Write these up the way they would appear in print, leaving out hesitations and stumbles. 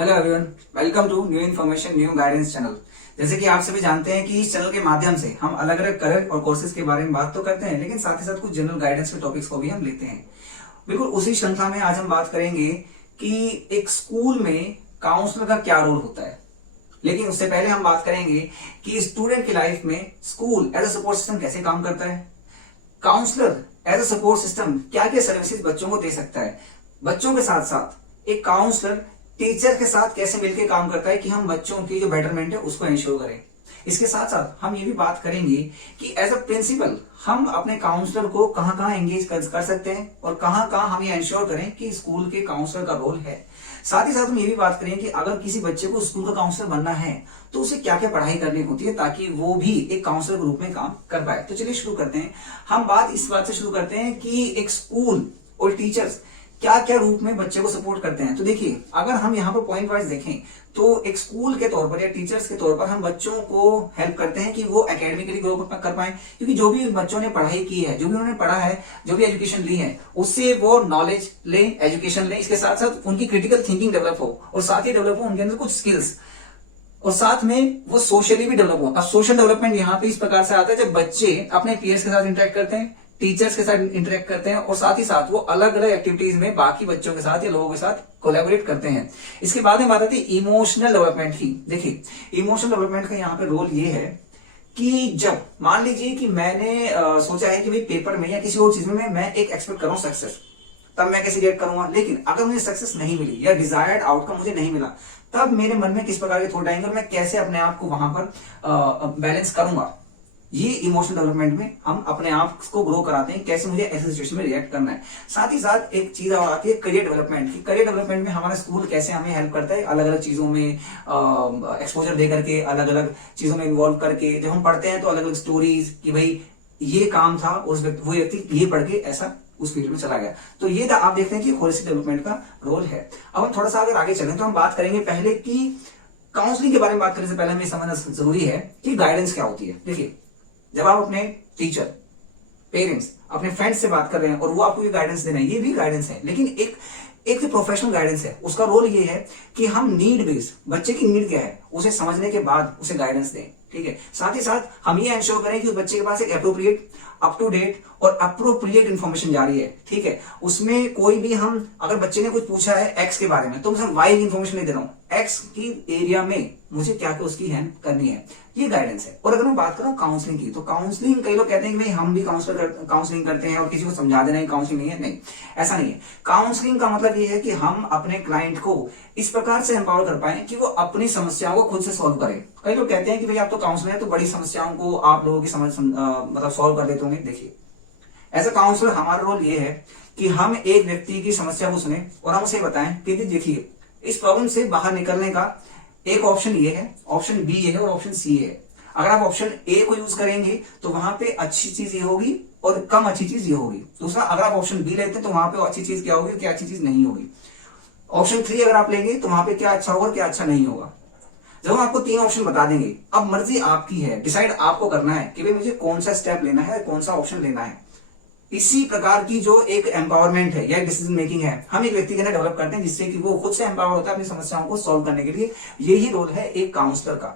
Hello everyone, welcome to new information new guidance channel. जैसे कि आप सभी जानते हैं कि इस चैनल के माध्यम से हम अलग अलग करियर और कोर्सेज के बारे में बात तो करते हैं, लेकिन साथ ही साथ कुछ जनरल गाइडेंस के टॉपिक्स को भी हम लेते हैं। बिल्कुल उसी श्रृंखला में आज हम बात करेंगे कि एक स्कूल में काउंसलर का क्या रोल होता है। लेकिन उससे पहले हम बात करेंगे कि स्टूडेंट की लाइफ में school as a support system कैसे काम करता है, counselor as a support system क्या क्या सर्विसेज बच्चों को दे सकता है, बच्चों के साथ साथ एक काउंसलर टीचर के साथ कैसे मिलकर काम करता है कि हम बच्चों की जो बेटरमेंट है उसको इंश्योर करें। इसके साथ साथ हम ये भी बात करेंगे कि एज अ प्रिंसिपल हम अपने काउंसलर को कहां कहां एंगेज कर सकते हैं और कहां कहां हम ये इंश्योर करें कि स्कूल के काउंसलर का रोल है। साथ ही साथ हम ये भी बात करेंगे कि अगर किसी बच्चे को स्कूल का काउंसलर बनना है तो उसे क्या क्या पढ़ाई करनी होती है ताकि वो भी एक काउंसलर के रूप में काम कर पाए। तो चलिए शुरू करते हैं। हम बात इस बात से शुरू करते हैं कि एक स्कूल और टीचर्स क्या क्या रूप में बच्चे को सपोर्ट करते हैं। तो देखिए, अगर हम यहाँ पर पॉइंट वाइज देखें तो एक स्कूल के तौर पर या टीचर्स के तौर पर हम बच्चों को हेल्प करते हैं कि वो एकेडमिकली ग्रो कर पाए, क्योंकि जो भी बच्चों ने पढ़ाई की है, जो भी उन्होंने पढ़ा है, जो भी एजुकेशन ली है, उससे वो नॉलेज ले, एजुकेशन ले, इसके साथ साथ उनकी क्रिटिकल थिंकिंग डेवलप हो और साथ ही डेवलप हो उनके अंदर कुछ स्किल्स, और साथ में वो सोशली भी डेवलप हो। अब सोशल डेवलपमेंट यहाँ पे इस प्रकार से आता है जब बच्चे अपने पीयर्स के साथ इंटरेक्ट करते हैं, टीचर्स के साथ इंटरेक्ट करते हैं और साथ ही साथ वो अलग अलग एक्टिविटीज में बाकी बच्चों के साथ या लोगों के साथ कोलैबोरेट करते हैं। इसके बाद में बात आती है इमोशनल डेवलपमेंट की। देखिए, इमोशनल डेवलपमेंट का यहाँ पे रोल ये है कि जब मान लीजिए कि मैंने सोचा है कि भाई पेपर में या किसी और चीज में मैं एक एक्सपेक्ट कर रहा हूं सक्सेस, तब मैं कैसे रिएक्ट करूंगा। लेकिन अगर मुझे सक्सेस नहीं मिली या डिजायर्ड आउटकम मुझे नहीं मिला, तब मेरे मन में किस प्रकार के थॉट आएंगे और मैं कैसे अपने आप को वहां पर बैलेंस करूंगा। ये इमोशनल डेवलपमेंट में हम अपने आप को ग्रो कराते हैं, कैसे मुझे ऐसे सिचुएशन में रिएक्ट करना है। साथ ही साथ एक चीज और आती है करियर डेवलपमेंट की। करियर डेवलपमेंट में हमारा स्कूल कैसे हमें हेल्प करता है, अलग अलग चीजों में एक्सपोजर दे करके, अलग अलग चीजों में इन्वॉल्व करके। जब हम पढ़ते हैं तो अलग अलग स्टोरीज कि भाई ये काम था, उस वो व्यक्ति ये पढ़ के ऐसा उस फील्ड में चला गया। तो ये आप देखते हैं कि होलिस्टिक डेवलपमेंट का रोल है। अब हम थोड़ा सा अगर आगे चलें तो हम बात करेंगे पहले कि काउंसलिंग के बारे में बात करने से पहले हमें समझना जरूरी है कि गाइडेंस क्या होती है। देखिए, जब आप अपने टीचर, पेरेंट्स, अपने फ्रेंड्स से बात कर रहे हैं और वो आपको ये गाइडेंस दे रहे हैं, ये भी गाइडेंस है। लेकिन एक प्रोफेशनल गाइडेंस है, उसका रोल ये है कि हम नीड बेस्ड, बच्चे की नीड क्या है उसे समझने के बाद उसे गाइडेंस दें। ठीक है, साथ ही साथ हम ये इंश्योर करें कि उस बच्चे के पास एक अप्रोप्रिएट, अप टू डेट और अप्रोप्रिएट इन्फॉर्मेशन जारी है। ठीक है, उसमें कोई भी हम अगर बच्चे ने कुछ पूछा है एक्स के बारे में तो मैं वाई इन्फॉर्मेशन नहीं दे रहा हूं, एक्स की एरिया में मुझे क्या क्या उसकी हेल्प करनी है, ये गाइडेंस है। और अगर मैं बात करूं काउंसलिंग की, तो काउंसलिंग कई लोग कहते हैं कि भाई हम भी काउंसलिंग करते हैं और किसी को समझा देना ही काउंसलिंग नहीं है। नहीं, ऐसा नहीं है। काउंसलिंग का मतलब ये है कि हम अपने क्लाइंट को इस प्रकार से एम्पावर कर पाए कि वो अपनी समस्याओं को खुद से सॉल्व करे। कई लोग कहते हैं कि भाई आप तो काउंसलर है तो बड़ी समस्याओं को आप लोगों की मतलब सॉल्व कर देते होंगे। देखिए, एज अ काउंसलर हमारा रोल ये है कि हम एक व्यक्ति की समस्या को सुने और हम उसे बताएं कि देखिए, इस प्रॉब्लम से बाहर निकलने का एक ऑप्शन ये है, ऑप्शन बी ये है और ऑप्शन सी है। अगर आप ऑप्शन ए को यूज करेंगे तो वहां पे अच्छी चीज ये होगी और कम अच्छी चीज ये होगी। दूसरा, अगर आप ऑप्शन बी लेते हैं तो वहां पे अच्छी चीज क्या होगी, क्या अच्छी चीज नहीं होगी। ऑप्शन 3 अगर आप लेंगे तो वहां पे क्या अच्छा होगा, क्या अच्छा नहीं होगा। जब हम आपको 3 ऑप्शन बता देंगे, अब मर्जी आपकी है, डिसाइड आपको करना है कि भाई मुझे कौन सा स्टेप लेना है, कौन सा ऑप्शन लेना है। इसी प्रकार की जो एक एम्पावरमेंट है या डिसीजन मेकिंग है, हम एक व्यक्ति के अंदर डेवलप करते हैं जिससे कि वो खुद से एम्पावर होता है अपनी समस्याओं को सॉल्व करने के लिए। यही रोल है एक काउंसलर का।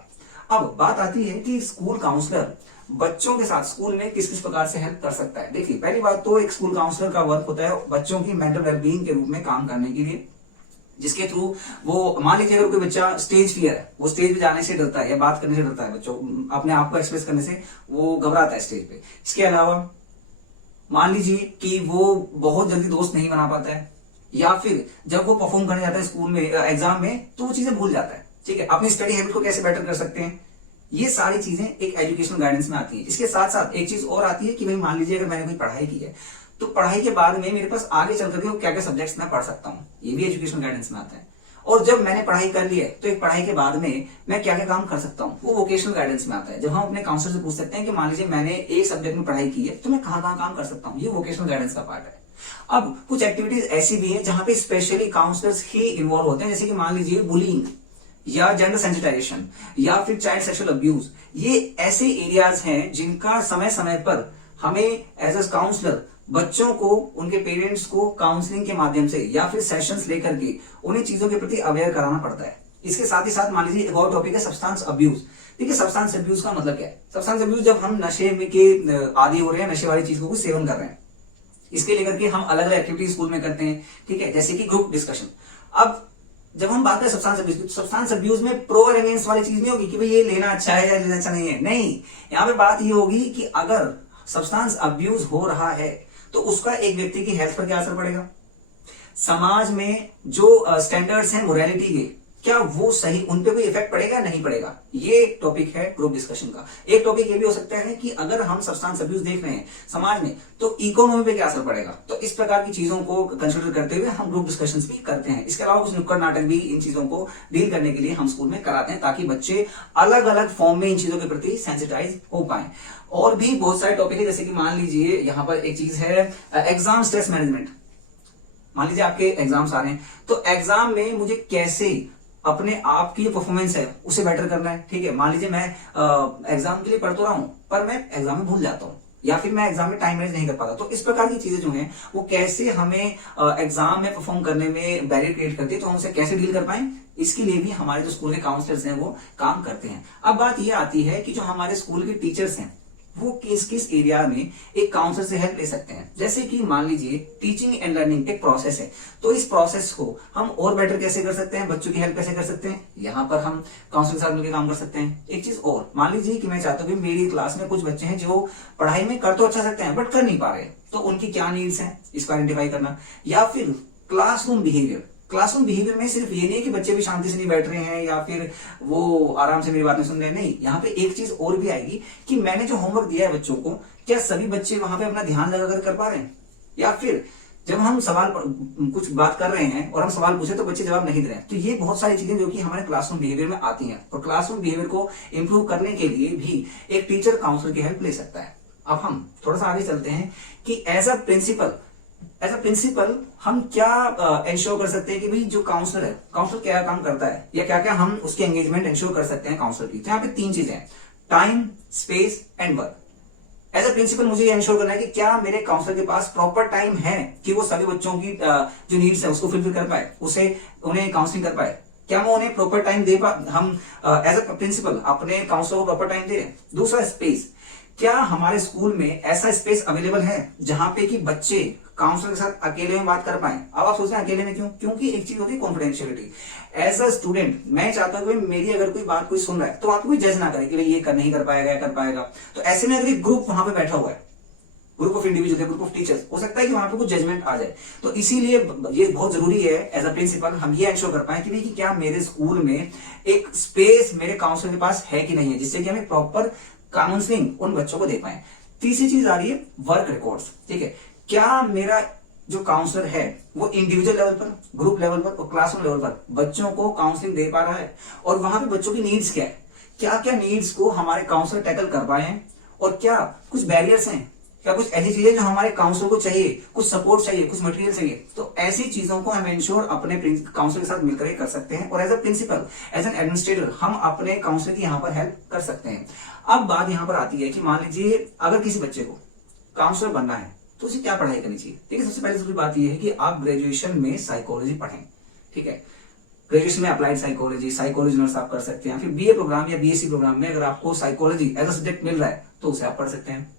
अब बात आती है कि स्कूल काउंसलर बच्चों के साथ स्कूल में किस किस प्रकार से हेल्प कर सकता है। देखिए, पहली बात तो एक स्कूल काउंसलर का वर्क होता है बच्चों की मेंटल वेलबींग के रूप में काम करने के लिए, जिसके थ्रू वो, मान लीजिए अगर कोई बच्चा स्टेज फियर है, वो स्टेज पे जाने से डरता है या बात करने से डरता है, बच्चों अपने आप को एक्सप्रेस करने से वो घबराता है स्टेज पे। इसके अलावा मान लीजिए कि वो बहुत जल्दी दोस्त नहीं बना पाता है, या फिर जब वो परफॉर्म करने जाता है स्कूल में, एग्जाम में, तो वो चीजें भूल जाता है। ठीक है, अपनी स्टडी हैबिट को कैसे बेटर कर सकते हैं, ये सारी चीजें एक एजुकेशनल गाइडेंस में आती है। इसके साथ साथ एक चीज और आती है कि भाई मान लीजिए अगर मैंने कोई पढ़ाई की है तो पढ़ाई के बाद में मेरे पास आगे चल करके क्या क्या सब्जेक्ट्स मैं पढ़ सकता हूँ, ये भी एजुकेशनल गाइडेंस में आता है। और जब मैंने पढ़ाई कर ली है तो एक पढ़ाई के बाद में मैं क्या क्या काम कर सकता हूँ, वो वोकेशनल गाइडेंस में आता है। जब हम अपने काउंसलर से पूछ सकते हैं कि मान लीजिए मैंने एक सब्जेक्ट में पढ़ाई की है तो मैं कहाँ कहाँ काम कर सकता हूँ, ये वोकेशनल गाइडेंस का पार्ट है। अब कुछ एक्टिविटीज ऐसी भी है जहां पे स्पेशली काउंसलर्स ही इन्वॉल्व होते हैं, जैसे कि मान लीजिए बुलिंग या जेंडर सेंसिटाइजेशन या फिर चाइल्ड सेक्सुअल अब्यूज। ये ऐसे एरियाज हैं जिनका समय समय पर हमें एज अ काउंसलर बच्चों को, उनके पेरेंट्स को काउंसलिंग के माध्यम से या फिर सेशंस लेकर के उन्हें चीजों के प्रति अवेयर कराना पड़ता है। इसके साथ ही साथ मान लीजिए एक और टॉपिक है सब्सटेंस अब्यूज। देखिए सब्सटेंस अब्यूज का मतलब क्या है? सब्सटेंस अब्यूज जब हम नशे के आदी हो रहे हैं, नशे वाली चीजों को सेवन कर रहे हैं, इसके लेकर के हम अलग अलग एक्टिविटी स्कूल में करते हैं, ठीक है, जैसे कि ग्रुप डिस्कशन। अब जब हम बात करें सब्सटेंस अब्यूज की, सब्सटेंस अब्यूज में प्रो और अगेंस्ट वाली चीज नहीं होगी कि भाई ये लेना अच्छा है या लेना अच्छा नहीं है, नहीं। यहाँ पे बात ये होगी कि अगर सब्सटेंस अब्यूज हो रहा है तो उसका एक व्यक्ति की हेल्थ पर क्या असर पड़ेगा, समाज में जो स्टैंडर्ड्स हैं मोरालिटी के, क्या वो सही, उन पे कोई इफेक्ट पड़ेगा नहीं पड़ेगा, ये टॉपिक है ग्रुप डिस्कशन का। एक टॉपिक ये भी हो सकता है कि अगर हम सब्सटेंस अब्यूज देख रहे हैं समाज में तो इकोनॉमी पे क्या असर पड़ेगा। तो इस प्रकार की चीजों को कंसिडर करते हुए हम ग्रुप डिस्कशंस भी करते हैं। इसके अलावा कुछ नुक्कड़ नाटक भी इन चीजों को डील करने के लिए हम स्कूल में कराते हैं, ताकि बच्चे अलग अलग फॉर्म में इन चीजों के प्रति सेंसिटाइज हो पाए। और भी बहुत सारे टॉपिक है, जैसे कि मान लीजिए यहाँ पर एक चीज है एग्जाम स्ट्रेस मैनेजमेंट। मान लीजिए आपके एग्जाम्स आ रहे हैं, तो एग्जाम में मुझे कैसे अपने आप की जो परफॉर्मेंस है उसे बेटर करना है, ठीक है। मान लीजिए मैं एग्जाम के लिए पढ़ तो रहा हूं पर मैं एग्जाम में भूल जाता हूं, या फिर मैं एग्जाम में टाइम मैनेज नहीं कर पाता। तो इस प्रकार की चीजें जो हैं वो कैसे हमें एग्जाम में परफॉर्म करने में बैरियर क्रिएट करती है, तो हम उसे कैसे डील कर पाए, इसके लिए भी हमारे जो स्कूल के काउंसलर्स हैं वो काम करते हैं। अब बात ये आती है कि जो हमारे स्कूल के टीचर्स हैं वो किस किस एरिया में एक काउंसलर से हेल्प ले सकते हैं। जैसे कि मान लीजिए टीचिंग एंड लर्निंग एक प्रोसेस है, तो इस प्रोसेस को हम और बेटर कैसे कर सकते हैं, बच्चों की हेल्प कैसे कर सकते हैं, यहाँ पर हम काउंसलर के साथ मिलकर काम कर सकते हैं। एक चीज और, मान लीजिए कि मैं चाहता हूँ कि मेरी क्लास में कुछ बच्चे हैं जो पढ़ाई में कर तो अच्छा सकते हैं बट कर नहीं पा रहे, तो उनकी क्या नीड्स हैं इसको आइडेंटिफाई करना। या फिर क्लासरूम बिहेवियर, क्लासरूम बिहेवियर में सिर्फ ये नहीं है कि बच्चे भी शांति से नहीं बैठ रहे हैं या फिर वो आराम से मेरी बातें सुन रहे हैं, नहीं, यहाँ पे एक चीज और भी आएगी कि मैंने जो होमवर्क दिया है बच्चों को, क्या सभी बच्चे वहां पे अपना ध्यान लगाकर कर पा रहे हैं, या फिर जब हम सवाल कुछ बात कर रहे हैं और हम सवाल पूछे तो बच्चे जवाब नहीं दे रहे हैं। तो ये बहुत सारी चीजें जो कि हमारे क्लासरूम बिहेवियर में आती हैं, और क्लासरूम बिहेवियर को इंप्रूव करने के लिए भी एक टीचर काउंसलर की हेल्प ले सकता है। अब हम थोड़ा सा आगे चलते हैं कि एज अ प्रिंसिपल हम क्या इंश्योर कर सकते हैं कि भाई जो काउंसलर है, काउंसलर क्या काम करता है या क्या क्या हम उसकी एंगेजमेंट इंश्योर कर सकते हैं काउंसलर की। तो यहाँ पे 3 चीजें हैं, time, space and work. As a principal मुझे ये इंश्योर करना है कि क्या मेरे काउंसलर के पास प्रॉपर टाइम है कि वो सभी बच्चों की जो नीड्स है उसको फुलफिल कर पाए, उन्हें काउंसलिंग कर पाए, क्या मैं उन्हें प्रॉपर टाइम दे हम एज अ प्रिंसिपल अपने काउंसलर को प्रॉपर टाइम दे रहे हैं। दूसरा स्पेस, क्या हमारे स्कूल में ऐसा स्पेस अवेलेबल है जहां पे कि बच्चे काउंसलर के साथ अकेले में बात कर पाए। अब आप सोच रहे हैं अकेले में क्यों, क्योंकि एक चीज होती है कॉन्फिडेंशियलिटी। एज अ स्टूडेंट मैं चाहता हूं कि मेरी अगर कोई बात कोई सुन रहा है तो आपको कोई जज ना करे कि भाई ये नहीं कर पाएगा या कर पाएगा। तो ऐसे में अगर एक ग्रुप वहां पे बैठा हुआ है, group of individual, group of teachers, हो सकता है कि वहां पे कुछ जजमेंट आ जाए। तो इसीलिए ये बहुत जरूरी है एज अ प्रिंसिपल हम ये इंश्योर कर पाए कि क्या मेरे स्कूल में एक स्पेस मेरे काउंसलर के पास है कि नहीं है, जिससे कि हमें प्रॉपर काउंसलिंग उन बच्चों को दे पाए। तीसरी चीज आ रही है वर्क रिकॉर्ड्स, ठीक है। क्या मेरा जो काउंसलर है वो इंडिविजुअल लेवल पर, ग्रुप लेवल पर और क्लासरूम लेवल पर बच्चों को काउंसलिंग दे पा रहा है, और वहां पे बच्चों की नीड्स क्या है, क्या क्या नीड्स को हमारे काउंसलर टैकल कर पाए हैं, और क्या कुछ बैरियर्स हैं, क्या कुछ ऐसी चीजें जो हमारे काउंसलर को चाहिए, कुछ सपोर्ट चाहिए, कुछ मटेरियल चाहिए। तो ऐसी चीजों को हम इंश्योर अपने काउंसलर के साथ मिलकर कर सकते हैं, और as a principal, as an administrator हम अपने काउंसलर की यहाँ पर हेल्प कर सकते हैं। अब बात यहाँ पर आती है कि मान लीजिए अगर किसी बच्चे को काउंसलर बनना है तो उसे क्या पढ़ाई करनी चाहिए। ठीक है, सबसे पहले जरूरी बात यह है कि आप ग्रेजुएशन में साइकोलॉजी पढ़ें, ठीक है। ग्रेजुएशन में अप्लाइड साइकोलॉजी, साइकोलॉजी नर्स आप कर सकते हैं, फिर बीए प्रोग्राम या बीएससी प्रोग्राम में अगर आपको साइकोलॉजी एज अ सब्जेक्ट मिल रहा है तो उसे आप पढ़ सकते हैं।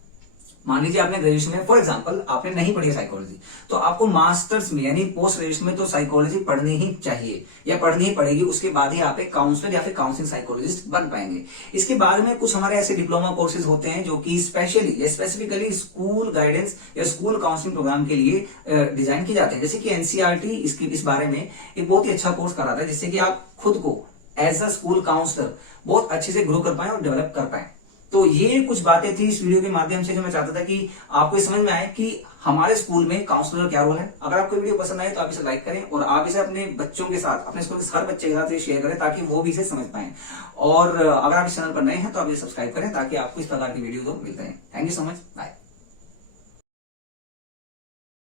मान लीजिए आपने ग्रेजुएशन में फॉर एग्जांपल आपने नहीं पढ़ी है साइकोलॉजी, तो आपको मास्टर्स में यानी पोस्ट ग्रेजुएशन में तो साइकोलॉजी पढ़नी ही चाहिए या पढ़नी ही पड़ेगी। उसके बाद ही आप एक काउंसलर या फिर काउंसलिंग साइकोलॉजिस्ट बन पाएंगे। इसके बाद में कुछ हमारे ऐसे डिप्लोमा कोर्सेज होते हैं जो कि स्पेशली या स्पेसिफिकली स्कूल गाइडेंस या स्कूल काउंसलिंग प्रोग्राम के लिए डिजाइन किए जाते हैं। जैसे कि एनसीईआरटी इस बारे में एक बहुत ही अच्छा कोर्स कराता है, जिससे कि आप खुद को एज अ स्कूल काउंसलर बहुत अच्छे से ग्रो कर पाए और डेवलप कर पाए। तो ये कुछ बातें थी इस वीडियो के माध्यम से जो मैं चाहता था कि आपको समझ में आए कि हमारे स्कूल में काउंसलर का क्या रोल है। अगर आपको वीडियो पसंद आए तो आप इसे लाइक करें और आप इसे अपने बच्चों के साथ, अपने स्कूल के हर बच्चे के साथ शेयर करें ताकि वो भी इसे समझ पाए। और अगर आप इस चैनल पर नए हैं तो आप इसे सब्सक्राइब करें ताकि आपको इस प्रकार की वीडियो मिलते हैं। Thank you so much, bye.